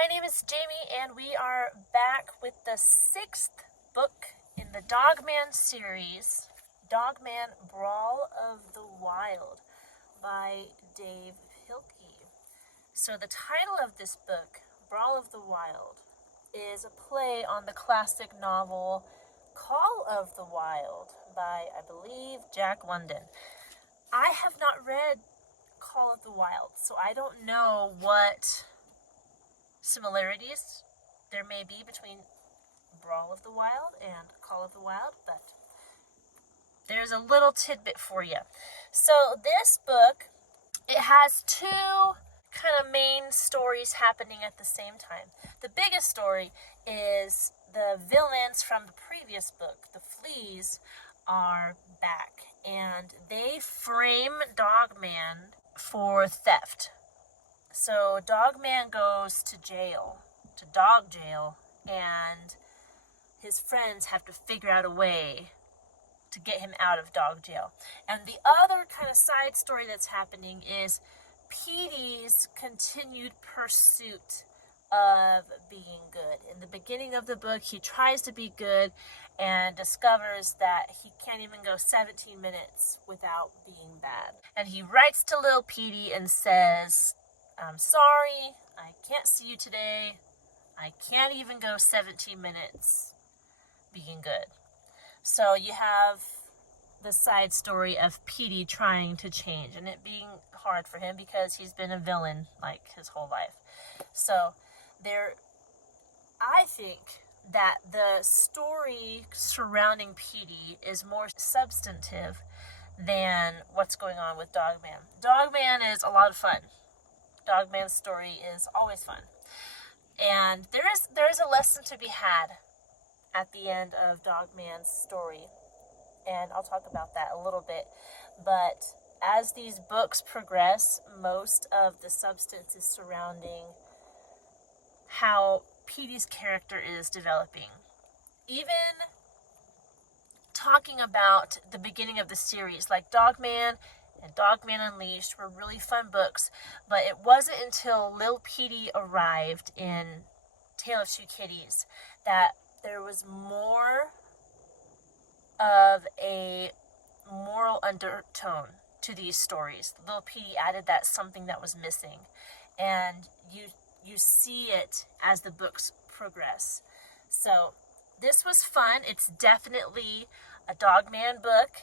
my name is Jamie, and we are back with the 6th book in the Dogman series, Dogman Brawl of the Wild by Dave Pilkey. So the title of this book, Brawl of the Wild, is a play on the classic novel Call of the Wild by, I believe, Jack London. I have not read Call of the Wild, so I don't know what similarities there may be between Brawl of the Wild and Call of the Wild, but there's a little tidbit for you. So this book, it has two kind of main stories happening at the same time. The biggest story is the villains from the previous book, the Fleas, are back, and they frame Dogman for theft. So Dogman goes to jail, to dog jail, and his friends have to figure out a way to get him out of dog jail. And the other kind of side story that's happening is Petey's continued pursuit of being good. In the beginning of the book, he tries to be good and discovers that he can't even go 17 minutes without being bad. And he writes to little Petey and says, "I'm sorry, I can't see you today. I can't even go 17 minutes being good." So you have the side story of Petey trying to change and it being hard for him because he's been a villain like his whole life. So I think that the story surrounding Petey is more substantive than what's going on with Dogman. Dogman is a lot of fun. Dogman's story is always fun. And there is a lesson to be had at the end of Dogman's story. And I'll talk about that a little bit. But as these books progress, most of the substance is surrounding how Petey's character is developing. Even talking about the beginning of the series, like Dogman and Dogman Unleashed were really fun books, but it wasn't until Lil Petey arrived in Tale of Two Kitties that there was more of a moral undertone to these stories. Lil Petey added that something that was missing, and you see it as the books progress. So this was fun. It's definitely a Dogman book.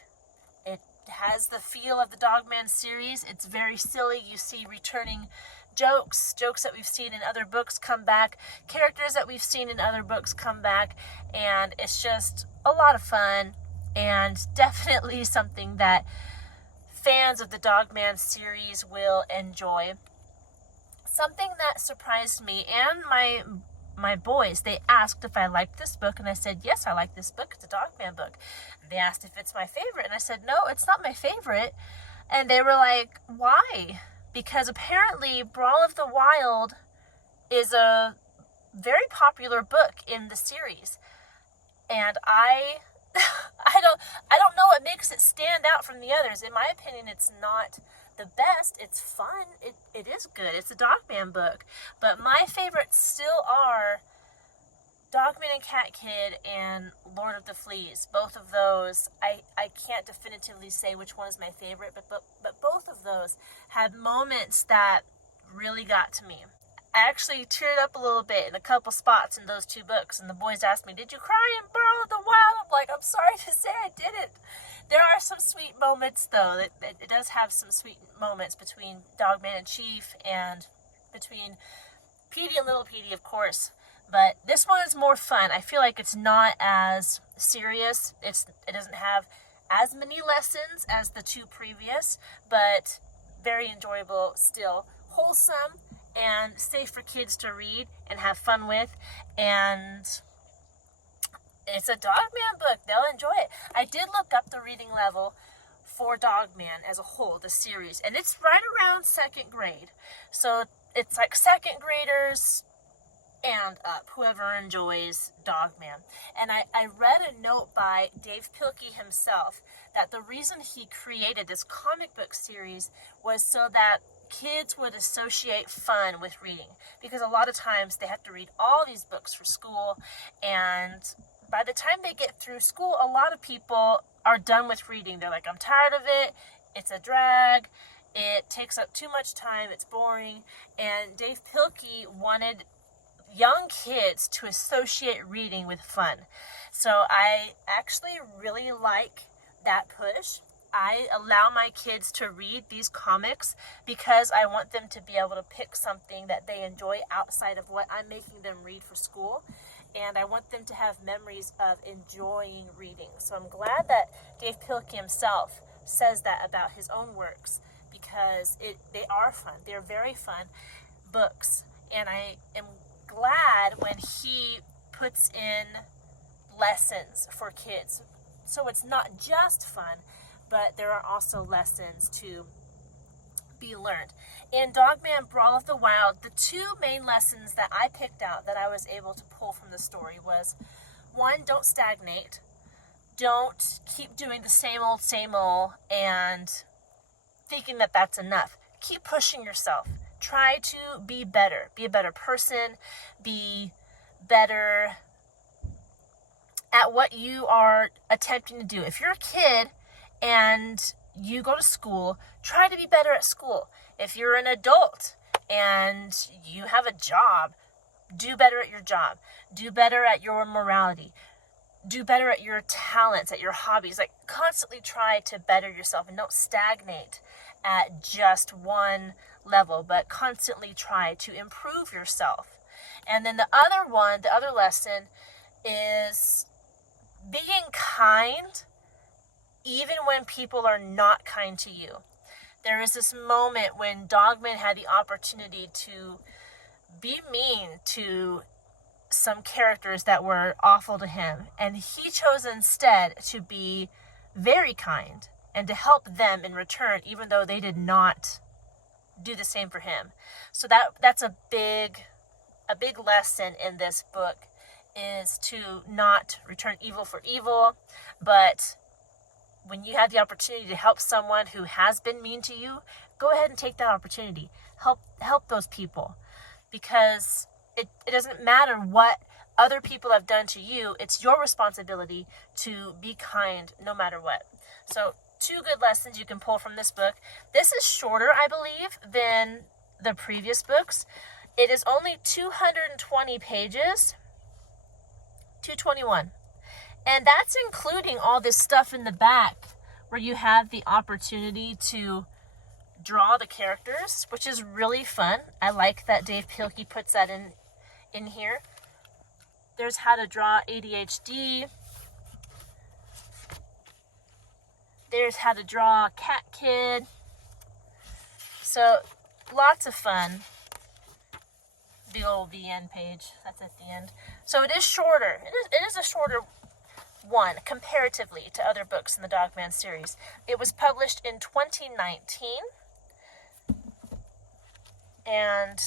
It has the feel of the Dogman series. It's very silly. You see returning jokes that we've seen in other books come back, characters that we've seen in other books come back, and it's just a lot of fun and definitely something that fans of the Dogman series will enjoy. Something that surprised me and my boys, they asked if I liked this book, and I said, yes, I like this book. It's a Dogman book. They asked if it's my favorite, and I said, no, it's not my favorite. And they were like, why? Because apparently Brawl of the Wild is a very popular book in the series. And I don't know what makes it stand out from the others. In my opinion, it's not the best. It's fun. It is good. It's a Dogman book. But my favorites still are Dogman and Cat Kid and Lord of the Fleas. Both of those, I can't definitively say which one is my favorite, but both of those had moments that really got to me. I actually teared up a little bit in a couple spots in those two books, and the boys asked me, did you cry in Brawl of the Wild? I'm like, I'm sorry to say I didn't. There are some sweet moments, though. It does have some sweet moments between Dogman and Chief and between Petey and Little Petey, of course. But this one is more fun. I feel like it's not as serious. It doesn't have as many lessons as the two previous, but very enjoyable still. Wholesome and safe for kids to read and have fun with. And it's a Dogman book. They'll enjoy it. I did look up the reading level for Dogman as a whole, the series, and it's right around 2nd grade. So it's like 2nd graders and up, whoever enjoys Dogman. And I read a note by Dave Pilkey himself that the reason he created this comic book series was so that kids would associate fun with reading, because a lot of times they have to read all these books for school, and by the time they get through school, a lot of people are done with reading. They're like, I'm tired of it, it's a drag, it takes up too much time, it's boring. And Dave Pilkey wanted young kids to associate reading with fun. So I actually really like that push. I allow my kids to read these comics because I want them to be able to pick something that they enjoy outside of what I'm making them read for school. And I want them to have memories of enjoying reading. So I'm glad that Dave Pilkey himself says that about his own works, because they are fun. They're very fun books. And I am glad when he puts in lessons for kids. So it's not just fun, but there are also lessons to be learned. In Dogman Brawl of the Wild, the two main lessons that I picked out that I was able to pull from the story was, one, don't stagnate. Don't keep doing the same old and thinking that that's enough. Keep pushing yourself. Try to be better. Be a better person. Be better at what you are attempting to do. If you're a kid and you go to school, try to be better at school. If you're an adult and you have a job, do better at your job. Do better at your morality. Do better at your talents, at your hobbies. Like, constantly try to better yourself and don't stagnate at just one level, but constantly try to improve yourself. And then the other lesson is being kind even when people are not kind to you. There is this moment when Dogman had the opportunity to be mean to some characters that were awful to him, and he chose instead to be very kind and to help them in return, even though they did not do the same for him. So that's a big lesson in this book, is to not return evil for evil, but when you have the opportunity to help someone who has been mean to you, go ahead and take that opportunity. Help those people, because it doesn't matter what other people have done to you. It's your responsibility to be kind no matter what. So 2 good lessons you can pull from this book. This is shorter, I believe, than the previous books. It is only 220 pages, 221. And that's including all this stuff in the back where you have the opportunity to draw the characters, which is really fun. I like that Dave Pilkey puts that in here. There's how to draw ADHD. There's how to draw Cat Kid. So lots of fun. The old VN page, that's at the end. So it is shorter. It is a shorter one comparatively to other books in the Dogman series. It was published in 2019. And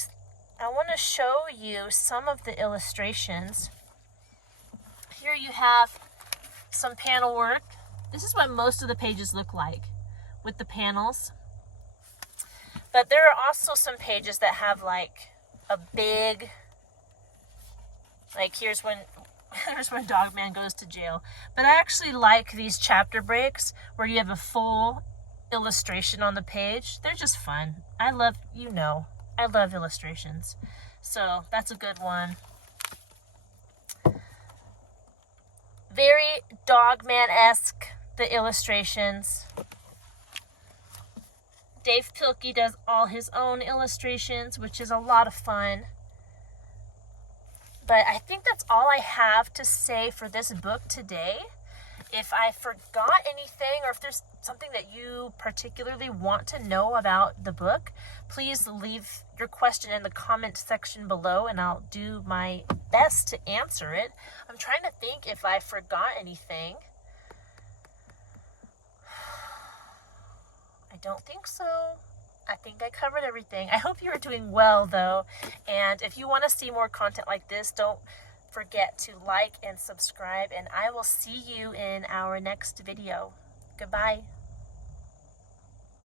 I want to show you some of the illustrations. Here you have some panel work. This is what most of the pages look like with the panels. But there are also some pages that have like a big, like here's when Dogman goes to jail. But I actually like these chapter breaks where you have a full illustration on the page. They're just fun. I love illustrations. So that's a good one. Very Dogman-esque, the illustrations. Dave Pilkey does all his own illustrations, which is a lot of fun. But I think that's all I have to say for this book today. If I forgot anything, or if there's something that you particularly want to know about the book, please leave your question in the comment section below and I'll do my best to answer it. I'm trying to think if I forgot anything. I don't think so. I think I covered everything. I hope you are doing well, though. And if you want to see more content like this, don't forget to like and subscribe. And I will see you in our next video. Goodbye.